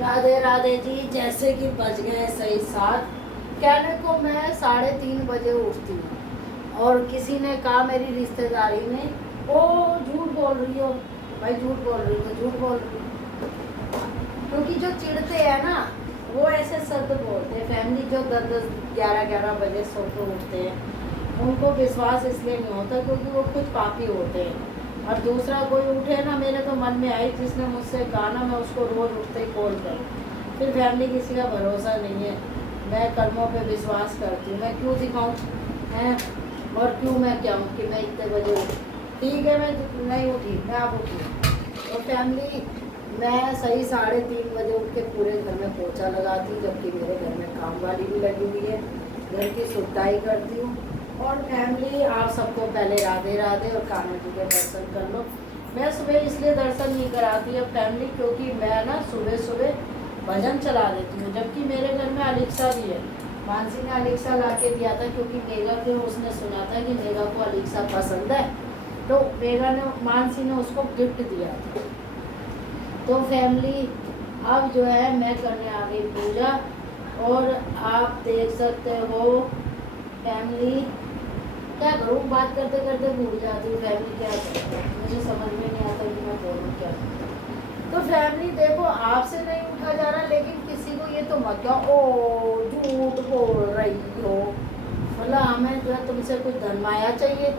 राधे राधे जी। जैसे कि बज गए सही 7। कहने को मैं 3:30 बजे उठती हूँ और किसी ने कहा मेरी रिश्तेदारी में, ओ झूठ बोल रही हो। भाई झूठ बोल रही हो तो झूठ बोल रही हो, क्योंकि जो चिढ़ते हैं ना वो ऐसे शब्द बोलते हैं। फैमिली जो 10-10 11-11 बजे सो के उठते हैं उनको विश्वास इसलिए नहीं होता क्योंकि वो खुद पापी होते हैं। और दूसरा कोई उठे ना, मेरे तो मन में आई जिसने मुझसे कहा ना मैं उसको रोज़ उठते ही कॉल करूँ। फिर फैमिली किसी का भरोसा नहीं है। मैं कर्मों पे विश्वास करती हूँ, मैं क्यों दिखाऊँ हैं और क्यों मैं क्या हूँ कि मैं इतने बजे उठी। ठीक है मैं नहीं उठी, मैं अब उठी। और फैमिली मैं सही 3:30 बजे उठ के पूरे घर में पोछा लगाती हूँ, जबकि मेरे घर में काम वाली भी लगी हुई है। घर की सुथराई करती हूँ। और फैमिली आप सबको पहले राधे राधे और कान्हा जी के दर्शन कर लो। मैं सुबह इसलिए दर्शन नहीं कराती अब फैमिली, क्योंकि मैं ना सुबह सुबह भजन चला देती हूँ, जबकि मेरे घर में अलेक्सा भी है। मानसी ने अलेक्सा ला के दिया था क्योंकि मेगा के उसने सुना था कि मेगा को अलेक्सा पसंद है, तो मेगा ने मानसी ने उसको गिफ्ट दिया था। तो फैमिली अब जो है मैं करने आ गई पूजा। और आप देख सकते हो फैमिली, क्या करूँ बात करते करते भूल जाती हूँ। फैमिली क्या करता है मुझे समझ में नहीं आता कि मैं बोलूँ क्या। तो फैमिली देखो आपसे नहीं उठा जा रहा, लेकिन किसी को ये तो मत कहो ओ झूठ बोल रही हो। मतलब हमें जो है तुमसे कुछ धनमाया चाहिए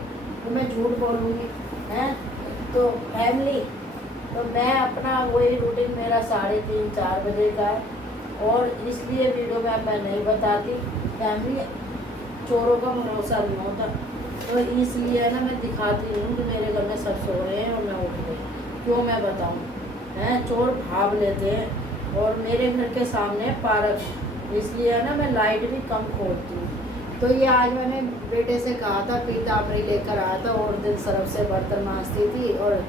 तो मैं झूठ बोलूँगी हैं। तो फैमिली तो मैं अपना वही रूटीन मेरा 3:30-4 बजे का है, और इसलिए वीडियो में मैं नहीं बताती। फैमिली चोरों का भरोसा नहीं होता, तो इसलिए ना मैं दिखाती हूँ कि मेरे घर में सब सो रहे हैं और मैं उठ गई। क्यों मैं बताऊँ हैं, चोर भाग लेते हैं। और मेरे घर के सामने पार्क, इसलिए ना मैं लाइट भी कम खोलती हूँ। तो ये आज मैंने बेटे से कहा था पीताम्बरी लेकर आया था, और दिन सरफ से बर्तन मांजती थी और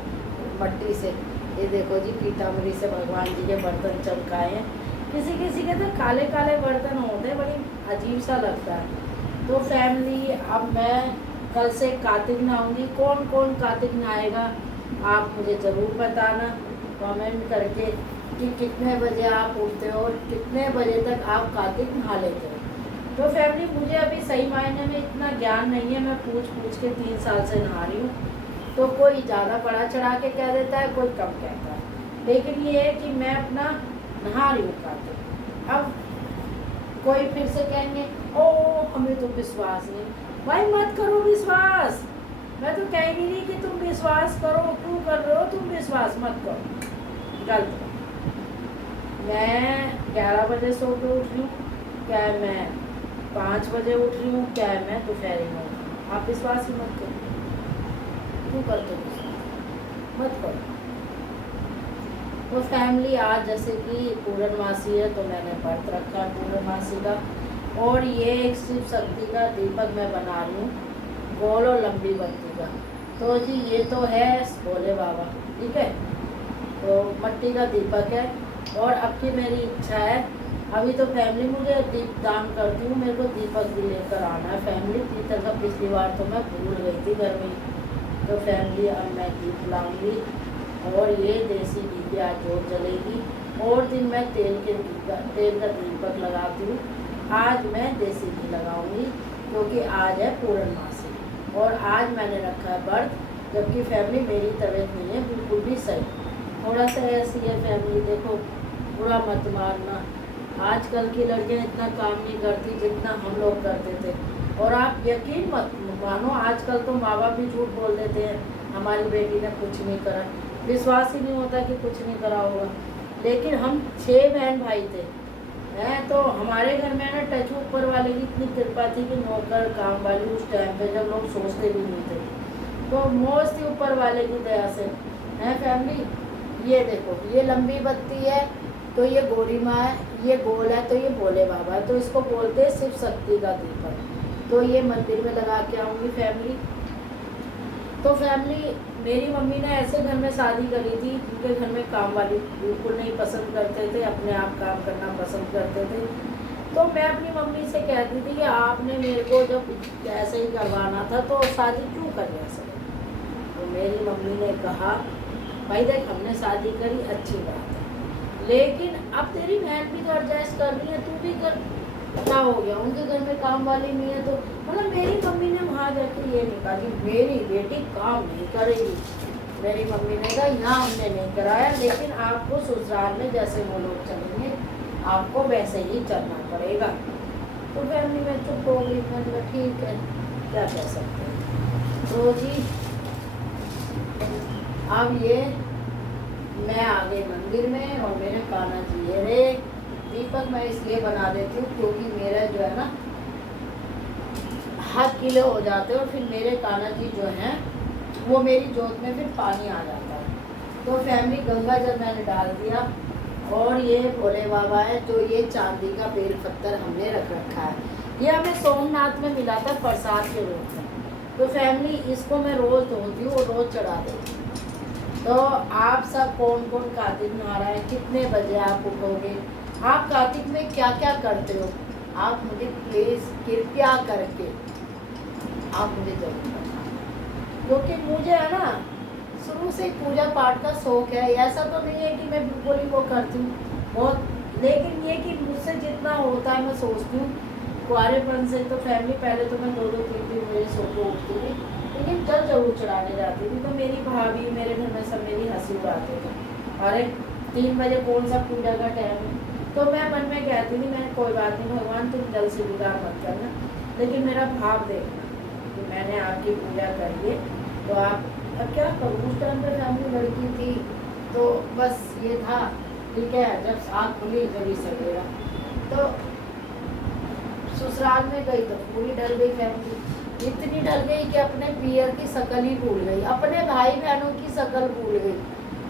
मट्टी से। ये देखो जी पीताम्बरी से भगवान जी के बर्तन चमकाए हैं। किसी किसी के तो काले काले बर्तन होते हैं, बड़ी अजीब सा लगता है। तो फैमिली अब मैं कल से कार्तिक नहाऊंगी। कौन कौन कार्तिक नहाएगा आप मुझे ज़रूर बताना कमेंट करके कि कितने बजे आप उठते हो और कितने बजे तक आप कार्तिक नहा लेते हो। तो फैमिली मुझे अभी सही मायने में इतना ज्ञान नहीं है, मैं पूछ पूछ के 3 साल से नहा रही हूँ। तो कोई ज़्यादा बढ़ा चढ़ा के कह देता है, कोई कम कहता है, लेकिन ये है कि मैं अपना नहा रही हूँ कार्तिक। अब कोई फिर से कहेंगे ओ हमें तो विश्वास नहीं। भाई मत करो विश्वास, मैं तो कह ही नहीं कि तुम विश्वास करो, क्यों कर रहे हो तुम विश्वास मत करो, गलत। मैं 11 बजे सो के उठ रही हूँ, क्या मैं 5 बजे उठ रही हूँ, क्या मैं दोपहर में उठ रही हूँ। आप विश्वास ही मत करो, क्यों करते हो विश्वास, मत करो। तो फैमिली आज जैसे कि पूर्णमासी है तो मैंने व्रत रखा है पूर्णमासी का, और ये एक शिव शक्ति का दीपक मैं बना रही हूँ, गोल और लंबी बत्ती का। तो जी ये तो है भोले बाबा, ठीक है, तो मट्टी का दीपक है। और अब की मेरी इच्छा है, अभी तो फैमिली मुझे दीप दान करती हूँ, मेरे को दीपक भी लेकर आना है फैमिली। पीतल का पिछली बार तो मैं भूल गई थी घर में। तो फैमिली अब मैं दीप लाऊंगी, और ये देसी घी की आज जोत जलेगी। और दिन मैं तेल का दीपक लगाती हूँ, आज मैं देसी घी लगाऊंगी क्योंकि आज है पूर्णमासी और आज मैंने रखा है व्रत। जबकि फैमिली मेरी तबीयत नहीं है बिल्कुल भी सही, थोड़ा सा ऐसी है फैमिली, देखो बुरा मत मारना। आजकल की लड़कियाँ इतना काम नहीं करती जितना हम लोग करते थे। और आप यकीन मत मानो आजकल तो माँ बाप भी झूठ बोल देते हैं, हमारी बेटी ने कुछ नहीं करा, विश्वास ही नहीं होता कि कुछ नहीं करा होगा। लेकिन हम 6 बहन भाई थे हैं, तो हमारे घर में ना टच ऊपर वाले की इतनी कृपा थी कि नौकर काम वाली उस टाइम पे जब लोग सोचते भी नहीं थे, तो मौज थी ऊपर वाले की दया से हैं फैमिली। ये देखो ये लंबी बत्ती है तो ये गोरी माँ है, ये गोल है तो ये भोले बाबा है, तो इसको बोलते हैं शिव शक्ति का दीपक। तो ये मंदिर में लगा के आऊँगी फैमिली। तो फैमिली मेरी मम्मी ने ऐसे घर में शादी करी थी उनके घर में काम वाली बिल्कुल नहीं पसंद करते थे, अपने आप काम करना पसंद करते थे। तो मैं अपनी मम्मी से कहती थी कि आपने मेरे को जब ऐसे ही करवाना था तो शादी क्यों करी ऐसे। तो मेरी मम्मी ने कहा भाई देख हमने शादी करी अच्छी बात है, लेकिन अब तेरी बहन भी तो एडजस्ट कर रही है, तू भी कर। क्या हो गया, उनके घर में काम वाली नहीं है तो मतलब मेरी मम्मी ने वहाँ जाके ये नहीं कहा कि मेरी बेटी काम नहीं करेगी। मेरी मम्मी ने कहा यहाँ हमने नहीं कराया, लेकिन आपको ससुराल में जैसे वो लोग चलेंगे आपको वैसे ही चलना पड़ेगा। तो फैमिली में चुप हो गई, मैंने कहा ठीक है क्या कह सकते हैं। तो जी अब ये मैं आ गई मंदिर में और मैंने कान्हा जी ये रे दीपक मैं इसलिए बना देती हूँ क्योंकि मेरा जो है ना हाथ गीले हो जाते हैं और फिर मेरे कान्हा जी जो हैं वो मेरी जोत में फिर पानी आ जाता है। तो फैमिली गंगा जल मैंने डाल दिया और ये भोले बाबा है तो ये चांदी का बेल पत्थर हमने रख रखा है। ये हमें सोमनाथ में मिला था प्रसाद के रूप में। तो फैमिली इसको मैं रोज़ धोती हूँ और रोज़ चढ़ा देती हूँ। तो आप सब कौन कौन कार्तिक नहा रहा है, कितने बजे आप उठोगे, आप कार्तिक में क्या क्या करते हो, आप मुझे प्लीज़ कृपया करके आप मुझे जरूर बताना। क्योंकि मुझे है ना शुरू से पूजा पाठ का शौक है। ऐसा तो नहीं है कि मैं बिल्कुल ही वो करती हूँ बहुत, लेकिन ये कि मुझसे जितना होता है मैं सोचती हूँ। कुआरेपन से तो फैमिली पहले तो मैं 2-2 3-3 बजे सो को उठती थी, लेकिन जल जरूर चढ़ाने जाती थी। तो मेरी भाभी मेरे घर में सब मेरी हंसी उड़ाते थे, अरे 3 बजे कौन सा पूजा का टाइम है। तो मैं मन में कहती थी मैं कोई बात नहीं भगवान तुम जल से विदा मत करना, लेकिन मेरा भाव देखना कि मैंने आपकी पूजा करी है तो आप अब क्या करूँ। उस टाइम पर फैमिली लड़की थी तो बस ये था ठीक है, जब आँख खुली जब सकेगा। तो ससुराल में गई तो पूरी डर गई फैमिली, इतनी डर गई कि अपने पियर की शक्ल ही भूल गई, अपने भाई बहनों की शक्ल भूल गई,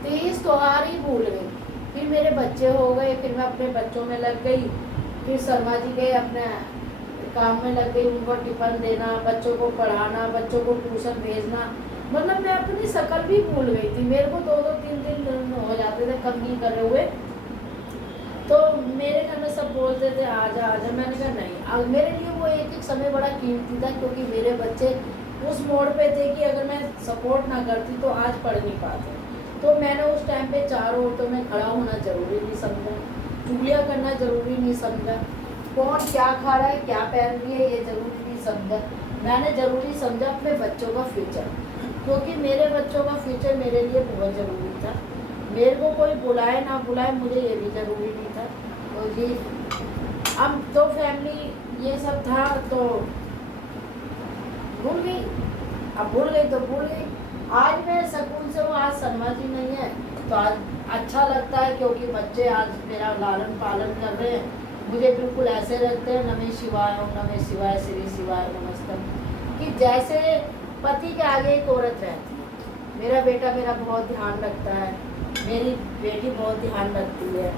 30 त्योहार ही भूल गई। फिर मेरे बच्चे हो गए, फिर मैं अपने बच्चों में लग गई, फिर शर्मा जी गए अपने काम में लग गई, उनको टिफिन देना, बच्चों को पढ़ाना, बच्चों को ट्यूशन भेजना, मतलब मैं अपनी शक्ल भी भूल गई थी। मेरे को 2-2 3-3 दिन हो जाते थे कम नहीं करे हुए। तो मेरे घर में सब बोलते थे आजा आजा, मैंने कहा नहीं। अब मेरे लिए वो एक एक समय बड़ा कीमती था क्योंकि मेरे बच्चे उस मोड़ पे थे कि अगर मैं सपोर्ट ना करती तो आज पढ़ नहीं पाते। तो मैंने उस टाइम पे चारों औरतों में खड़ा होना जरूरी नहीं समझा, चुगलियाँ करना जरूरी नहीं समझा, कौन क्या खा रहा है क्या पहन रही है ये जरूरी नहीं समझा। मैंने जरूरी समझा अपने बच्चों का फ्यूचर, क्योंकि मेरे बच्चों का फ्यूचर मेरे लिए बहुत ज़रूरी था। मेरे को कोई बुलाए ना बुलाए मुझे ये भी ज़रूरी नहीं था। तो जी अब तो फैमिली ये सब था तो भूल गई, अब भूल गई तो भूल गई। आज मैं सुकून से हूँ, आज शर्मा जी नहीं है तो आज अच्छा लगता है क्योंकि बच्चे आज मेरा लालन पालन कर रहे हैं, मुझे बिल्कुल ऐसे रखते हैं नमः शिवाय ओम नमः शिवाय श्री शिवाय नमस्तम, कि जैसे पति के आगे एक औरत रहती है। मेरा बेटा मेरा बहुत ध्यान रखता है, मेरी बेटी बहुत ध्यान रखती है,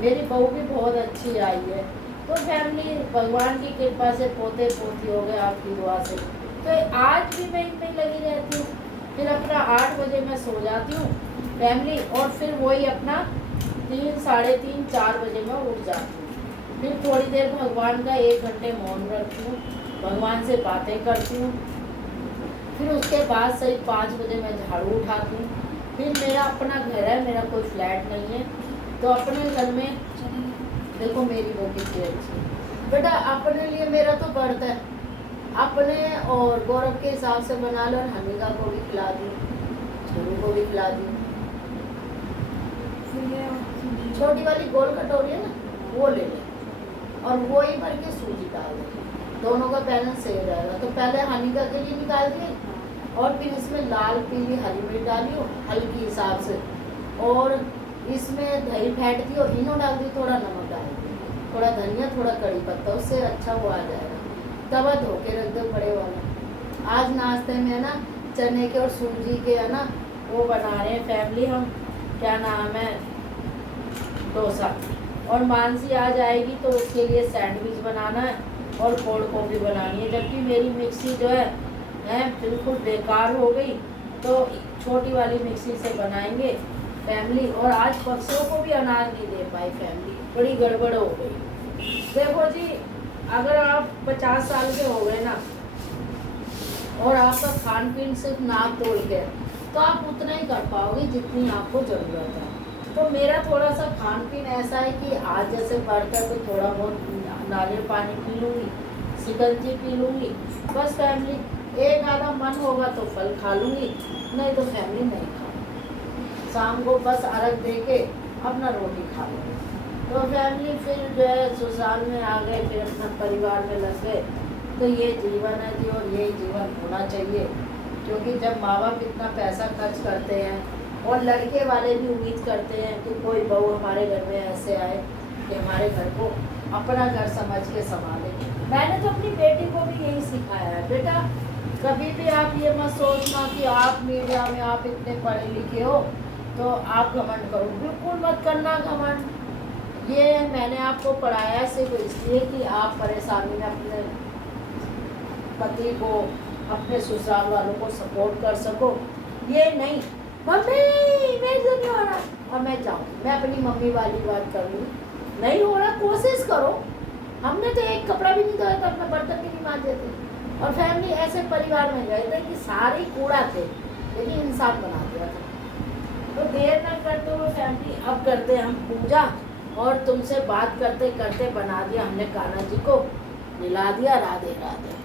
मेरी बहू भी बहुत अच्छी आई है। तो फैमिली भगवान की कृपा से पोते पोती हो गए आपकी दुआ से। तो आज भी मैं इनमें लगी रहती हूँ। फिर अपना 8 बजे मैं सो जाती हूँ फैमिली, और फिर वही अपना 3 साढ़े 3 4 बजे मैं उठ जाती हूँ। फिर थोड़ी देर भगवान का 1 घंटे मौन रखती हूँ, भगवान से बातें करती हूँ। फिर उसके बाद सही 5 बजे मैं झाड़ू उठाती हूँ। फिर मेरा अपना घर है, मेरा कोई फ्लैट नहीं है, तो अपने घर में देखो मेरी वो कितनी अच्छी बेटा, अपने लिए मेरा तो बर्थ है अपने और गौरव के हिसाब से बना लो, और हमीदा को भी खिला दी, छोरू को भी खिला दी। छोटी वाली गोल कटोरी है ना वो ले ले और वो ही भर के सूजी डाल दे, दोनों का बैलेंस सही रहेगा। तो पहले हमीदा के लिए निकाल दिए और फिर इसमें लाल पीली हरी मिर्च डाली हो हल्की हिसाब से, और इसमें दही फेंट दी और इनो डाल दी, थोड़ा नमक डाल दी, थोड़ा धनिया, थोड़ा कड़ी पत्ता, उससे अच्छा वो आ जाएगा। तवा धो के रख दो बड़े वाला। आज नाश्ते में है ना चने के और सूजी के है ना वो बना रहे हैं फैमिली हम, क्या नाम है, डोसा। और मानसी आ जाएगी तो उसके लिए सैंडविच बनाना है और कोल्ड कॉफ़ी बनानी है, जबकि मेरी मिक्सी जो है बिल्कुल बेकार हो गई, तो छोटी वाली मिक्सी से बनाएंगे फैमिली। और आज पक्षियों को भी अनाज नहीं दे पाई फैमिली, बड़ी गड़बड़ हो गई। देखो जी अगर आप 50 साल के हो गए ना और आपका खान पीन सिर्फ नाक तोड़ के, तो आप उतना ही कर पाओगे जितनी आपको ज़रूरत है। तो मेरा थोड़ा सा खान पीन ऐसा है कि आज जैसे बढ़ता है तो थोड़ा बहुत नारियल पानी पी लूँगी, शिकंजी पी लूँगी, बस फैमिली। एक आधा मन होगा तो फल खा लूँगी, नहीं तो फैमिली नहीं खा। शाम को बस अर्घ दे के अपना रोटी खा लूँगी। तो फैमिली फिर जो है ससुराल में आ गए, फिर अपना परिवार में लग गए। तो ये जीवन है जी, और ये जीवन होना चाहिए, क्योंकि जब माँ बाप इतना पैसा खर्च करते हैं और लड़के वाले भी उम्मीद करते हैं कि कोई बहू हमारे घर में ऐसे आए कि हमारे घर को अपना घर समझ के संभाले। मैंने तो अपनी बेटी को भी यही सिखाया है, बेटा कभी भी आप ये मत सोचना कि आप मीडिया में आप इतने पढ़े लिखे हो तो आप घमंड करो, बिल्कुल मत करना घमंड। ये मैंने आपको पढ़ाया सिर्फ इसलिए कि आप परेशानी में अपने पति को, अपने ससुराल वालों को सपोर्ट कर सको। ये नहीं मम्मी मेरे से नहीं हो रहा और मैं जाऊँ, मैं अपनी मम्मी वाली बात करूँ, नहीं हो रहा कोशिश करो। हमने तो एक कपड़ा भी नहीं धोया था, अपना बर्तन भी नहीं मांजे थे, और फैमिली ऐसे परिवार में गए थे कि सारे कूड़ा थे लेकिन इंसान बना दिया था। तो देर न करते हुए फैमिली अब करते हम पूजा, और तुमसे बात करते करते बना दिया हमने कान्हा जी को, मिला दिया। राधे राधे।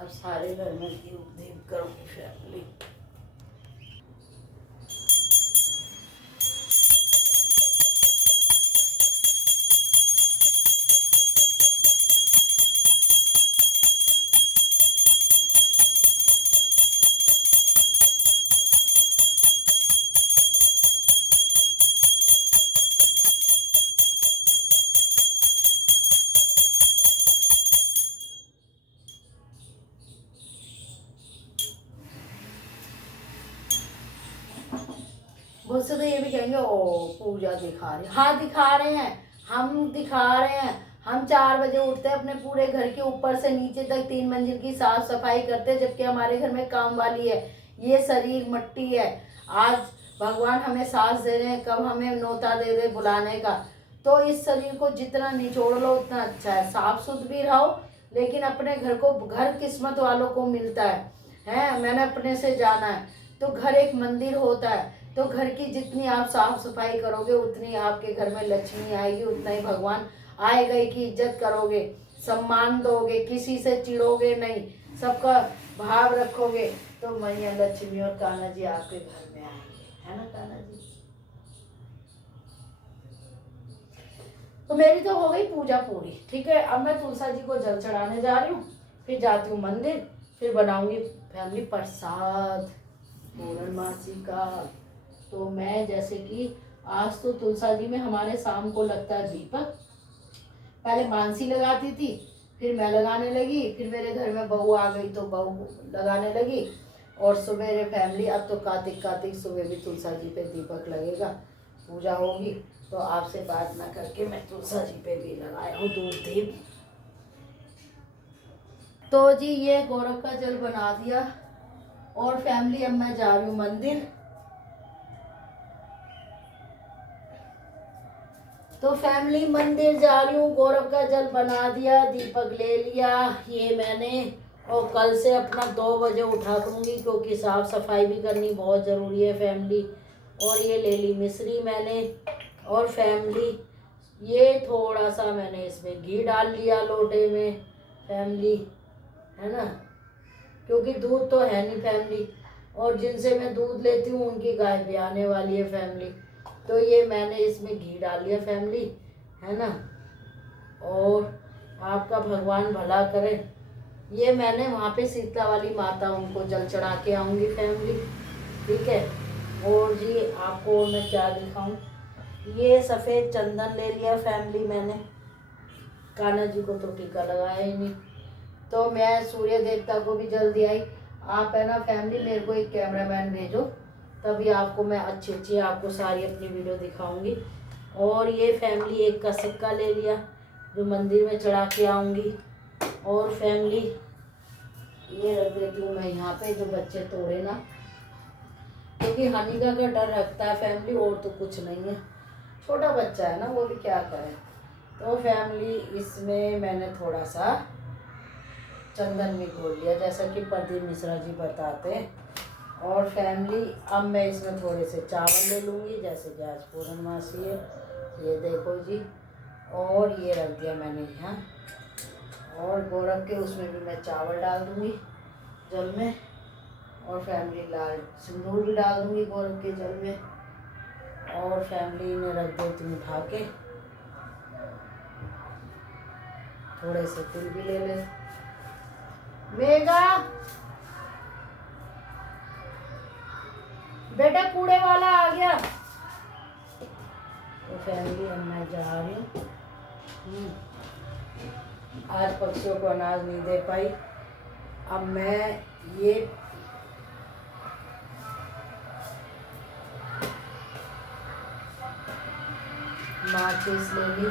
अब सारे घर में दीप दीप करूँगी फैमिली। बहुत से तो ये भी कहेंगे ओ पूजा दिखा रहे, हाँ दिखा रहे हैं, हम दिखा रहे हैं। हम 4 बजे उठते हैं, अपने पूरे घर के ऊपर से नीचे तक 3 मंजिल की साफ सफाई करते हैं, जबकि हमारे घर में काम वाली है। ये शरीर मट्टी है, आज भगवान हमें सांस दे रहे हैं, कब हमें न्योता दे दे बुलाने का। तो इस शरीर को जितना निचोड़ लो उतना अच्छा है। साफ सुथ भी रहो, लेकिन अपने घर को, घर किस्मत वालों को मिलता है मैंने अपने से जाना है। तो घर एक मंदिर होता है, तो घर की जितनी आप साफ सफाई करोगे उतनी आपके घर में लक्ष्मी आएगी, उतना ही भगवान आएगा की इज्जत करोगे, सम्मान दोगे, किसी से चिढ़ोगे नहीं, सबका भाव रखोगे, तो मैया लक्ष्मी और कान्हा जी आपके घर में आएंगे, है ना कान्हा जी। तो मेरी तो हो गई पूजा पूरी, ठीक है। अब मैं तुलसा जी को जल चढ़ाने जा रही हूँ, फिर जाती हूँ मंदिर, फिर बनाऊंगी फैमिली प्रसाद पूर्णमासी का। तो मैं जैसे कि आज तो तुलसा जी में हमारे शाम को लगता है दीपक, पहले मानसी लगाती थी, फिर मैं लगाने लगी, फिर मेरे घर में बहू आ गई तो बहू लगाने लगी, और सवेरे फैमिली, अब तो कार्तिक सुबह भी तुलसा जी पे दीपक लगेगा, पूजा होगी। तो आपसे बात ना करके मैं तुलसा जी पे भी लगाया हूँ दूध दीप। तो जी ये गौरव का जल बना दिया, और फैमिली अब मैं जा रही हूँ मंदिर। तो फैमिली मंदिर जा रही हूँ, गौरव का जल बना दिया, दीपक ले लिया ये मैंने, और कल से अपना 2 बजे उठा करूँगी, क्योंकि साफ़ सफाई भी करनी बहुत ज़रूरी है फैमिली। और ये ले ली मिश्री मैंने, और फैमिली ये थोड़ा सा मैंने इसमें घी डाल लिया लोटे में फैमिली, है ना, क्योंकि दूध तो है नहीं फैमिली, और जिनसे मैं दूध लेती हूँ उनकी गाय भी आने वाली है फैमिली। तो ये मैंने इसमें घी डाल लिया फैमिली, है ना, और आपका भगवान भला करे। ये मैंने वहाँ पे शीतला वाली माता उनको जल चढ़ा के आऊँगी फैमिली, ठीक है। और जी आपको मैं क्या दिखाऊँ, ये सफ़ेद चंदन ले लिया फैमिली मैंने, कान्हा जी को तो टीका लगाया ही नहीं। तो मैं सूर्य देवता को भी जल्दी आई, आप है ना फैमिली मेरे को एक कैमरामैन भेजो, तभी आपको मैं अच्छी आपको सारी अपनी वीडियो दिखाऊंगी। और ये फैमिली एक का सिक्का ले लिया जो मंदिर में चढ़ा के आऊँगी। और फैमिली ये रख देती हूँ मैं यहाँ पे, जो बच्चे तोड़े ना, क्योंकि हानिका का डर रखता है फैमिली, और तो कुछ नहीं है, छोटा बच्चा है ना, वो भी क्या करे। तो फैमिली इसमें मैंने थोड़ा सा चंदन भी घोल लिया, जैसा कि प्रदीप मिश्रा जी बताते हैं। और फैमिली अब मैं इसमें थोड़े से चावल ले लूँगी, जैसे कि आज पूर्णमासी है, ये देखो जी। और ये रख दिया मैंने यहाँ, और गौरव के उसमें भी मैं चावल डाल दूँगी जल में। और फैमिली लाल सिंदूर भी डाल दूँगी गौरव के जल में। और फैमिली ने रख देती हूँ उठा के, थोड़े से तिल भी ले ले। मेगा बेटा कूड़े वाला आ गया। तो फैमिली अब मैं जा रही हूँ। आज पक्षियों को अनाज नहीं दे पाई। अब मैं ये माचिस ले ली।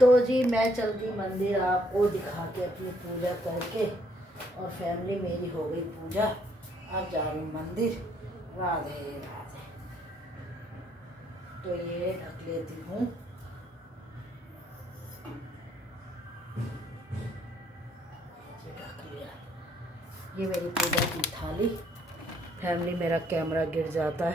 तो जी मैं चलती मंदिर आपको दिखा के अपनी पूजा करके। और फैमिली मेरी हो गई पूजा, अब जा रही हूँ मंदिर। राधे राधे। तो ये ढक लेती हूँ, ढक लिया। ये मेरी पूजा की थाली। फैमिली मेरा कैमरा गिर जाता है।